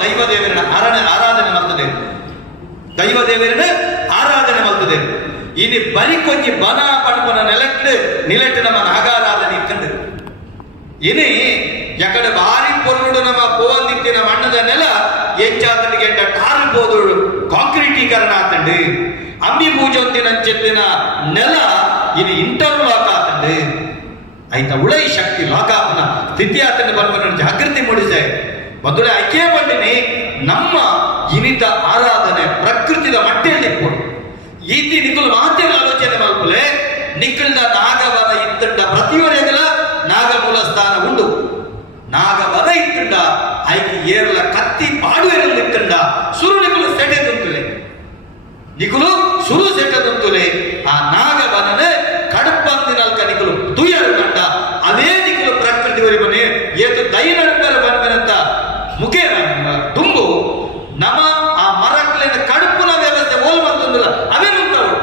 ದೈವ ದೇವರನ್ನ ಆರಾಧನೆ ಆರಾಧನೆ ಮಾಡ್ತದೆ ದೈವ ದೇವರನ್ನ ಆರಾಧನೆ ಮಾಡ್ತದೆ ಇನಿ ಬರಿಕೊಂಜಿ ಬನ ಪಣಪನ ನೆಲಕ್ಲು ನಿಲಟ್ಟು ನಮ್ಮ ನಾಗಾರಾಧನೆ ಇಕ್ಕಂಡು ಇನಿ ಎಕಡೆ ಬಾರಿ ಪೊರ್ನುಡು ನಮ್ಮ ಪೋವಂದಿತ್ತಿನ ಮಣ್ಣದ ನೆಲ ಎಂಚಾತನಿಗೆ ಟಾರ್ ಬೋದು ಕಾಂಕ್ರೀಟೀಕರಣ ಆತಂಡು ಅಂಬಿ ಪೂಜೊಂದಿನ ಚೆತ್ತಿನ ನೆಲ ಇನಿ ಇಂಟರ್ಲಾಕ್ ಆತಂಡು ಐತ ಉಳೈ ಶಕ್ತಿ ಲಾಕಾಪನ ಸ್ಥಿತಿ ಆತನ ಬರ್ಬನ ಜಾಗೃತಿ ಮೂಡಿಸೆ ಮೊದಲೇ ಐಕ್ಯ ಬಂದಿನಿ ನಮ್ಮ ಇನಿತ ಆರಾಧನೆ ಪ್ರಕೃತಿದ ಮಟ್ಟೆಯಲ್ಲಿ ಕೊಡು ಈತಿ ನಿಖಲ್ ಮಾತಿನ ಆಲೋಚನೆ ಮಲ್ಪಲೆ ನಿಖಲ್ದ ನಾಗವನ ಇತ್ತಂಡ ಪ್ರತಿಯೊರೆಗಲ ನಾಗಮೂಲ ಸ್ಥಾನ ಉಂಡು ನಾಗವನ ಇತ್ತಂಡ ಐಕಿ ಏರಲ ಕತ್ತಿ ಪಾಡುವೆರಲ್ ಇತ್ತಂಡ ಸುರು ನಿಖಲು ಸೆಟೆದಂತುಲೆ ನಿಖಲು ಸುರು ಸೆಟದಂತುಲೆ ಆ ನಾಗವನನ ಕಡಪಂದಿನಲ್ಕ ನಿಖಲು ತುಯರು ಕಂಡ ಅದೇ ನಿಖಲು ಪ್ರಕೃತಿ ಬನೆ ಏತು ದೈನಂತರ ಬಂದನಂತ ಮುಖೇನ ತುಂಬು ನಮ ಆ ಮರಕ್ಲಿನ ಕಡುಪುನ ವ್ಯವಸ್ಥೆ ಓಲ್ ಬಂತಂದಿಲ್ಲ ಅವೇನು ಉಂಟವಳು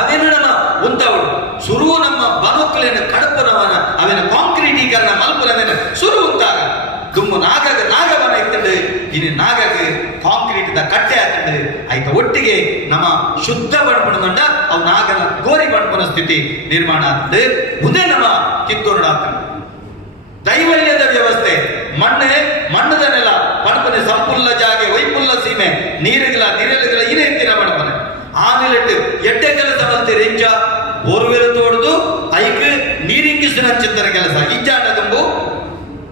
ಅವೇನು ನಮ್ಮ ಉಂಟವಳು ಸುರು ನಮ್ಮ ಬನುಕ್ಲಿನ ಕಡುಪುನವನ, ಅವೇನ ಕಾಂಕ್ರೀಟೀಕರಣ ಮಲ್ಪುನವೇನ ಸುರು ಉಂಟಾಗ. ತುಂಬು ನಾಗಗ, ನಾಗವನ ಇತ್ತಂಡು ಇನ್ನು ನಾಗಗ ಕಾಂಕ್ರೀಟ್ ದ ಕಟ್ಟೆ ಆತಂಡು ಆಯ್ತ ಒಟ್ಟಿಗೆ ನಮ್ಮ ಶುದ್ಧ ಬಣ್ಪಣದಂಡ ಅವು ನಾಗನ ಗೋರಿ ಬಣ್ಪನ ಸ್ಥಿತಿ ನಿರ್ಮಾಣ ಆಗ್ತದೆ. ಮುಂದೆ ನಮ್ಮ ಕಿತ್ತೂರು ದೈವಲ್ಯದ ವ್ಯವಸ್ಥೆ, ಮಣ್ಣೆ ಮಣ್ಣದ ನೆಲ ಪಣಪನೆ ಸಂಪುಲ್ಲ ಜಾಗೆ ವೈಪುಲ್ಲ ಸೀಮೆ ನೀರುಗಳ ನೀರಲುಗಳ ಈ ರೀತಿಯ ಪಣಪನೆ ಆಮೇಲೆ ಎಡ್ಡೆ ಕೆಲಸ ಮಲ್ತೆ ರೆಂಜ ಬೋರ್ವೆಲ್ ತೋಡುದು ಐಕ್ ನೀರಿಂಗಿಸಿನ ಚಿಂತನ ಕೆಲಸ ಇಜ್ಜಾಂಡ ತುಂಬು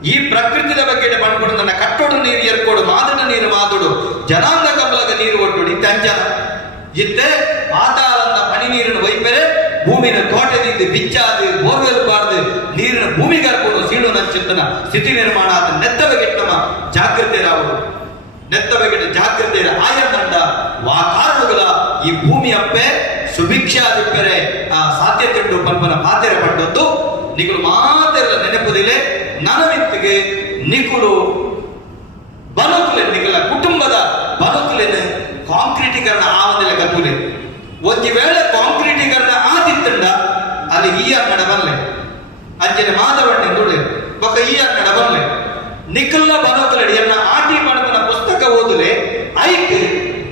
ಈ ಪ್ರಕೃತಿದ ಬಗ್ಗೆ ಪಣ್ಕೊಂಡು ನನ್ನ ಕಟ್ಟೋಡು ನೀರು ಎರ್ಕೋಡು ಮಾದನ ನೀರು ಮಾದುಡು ಜನಾಂಗ ಕಮಲಗ ನೀರು ಒಟ್ಟುಡು ಇತ್ತ ಅಂಜನ ಇತ್ತೆ ಪಾತಾಳದ ಮಣಿ ನೀರಿನ ವೈಪರೆ ಭೂಮಿನ ತೋಟದಿಂದ ಬಿಚ್ಚಾದು ಬೋರ್ವೆಲ್ ಬಾರ್ದು ನೀರಿನ ಭೂಮಿಗೆ ಹರ್ಕೊಂಡು ಸೀಳು ಚಿಂತನ, ಸ್ಥಿತಿ ನಿರ್ಮಾಣ ಆದ ನೆತ್ತವಗೆಟ್ ನಮ್ಮ ಜಾಗ್ರತೆ ರಾವರು ನೆತ್ತವಗೆಟ್ಟ ಜಾಗ್ರತೆ ಆಯಂದಂಡ ವಾ ವಾತಾವರಣಗಳ ಈ ಭೂಮಿ ಅಪ್ಪೆ ಸುಭಿಕ್ಷಾದಿಪ್ಪರೆ ಆ ಸಾಧ್ಯತೆ ಪಲ್ಪನ ಮಾತೆರೆ ಪಟ್ಟದ್ದು ನಿಗಳು ಮಾತೆಲ್ಲ ನೆನಪುದಿಲೆ, ನನವಿತ್ತಿಗೆ ನಿಕುಲು ಬದುಕುಲೆ ನಿಗಲ ಕುಟುಂಬದ ಬದುಕುಲೆನ ಕಾಂಕ್ರೀಟೀಕರಣ ಆವಂದಿಲ್ಲ ಕಲ್ಪುಲೆ ಒಂದು ವೇಳೆ ಕಾಂಕ್ರೀಟೀಕರಣ ಆದಿತ್ತಂಡ, ಅಲ್ಲಿ ಈ ಅನ್ನಡ ಬರಲೆ ಅಂಜನೆ ಮಾಧವಣ್ಣ ನುಡಿ ಈ ಅನ್ನಡ ಬರಲೆ ನಿಖಲ್ನ ಎನ್ನ ಆಟಿ ಪುಸ್ತಕ ಓದಲೆ. ಐಕ್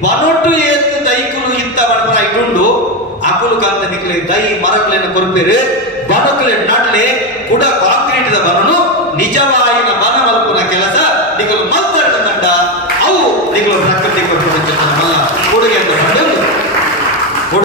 ಬನೊಟ್ಟು ಏತ್ ದೈಕುಲು ಇತ್ತ ಮಣಪನ ಇಟ್ಟುಂಡು ಅಕುಲು ಕಾಂತ ನಿಖಲೆ ದೈ ಮರಕಲೆನ ಕೊರ್ಪೆರು. ಬನಕಲೆ ನಡ್ಲೆ ಕುಡ ಕಾಂಕ್ರೀಟ್ ದ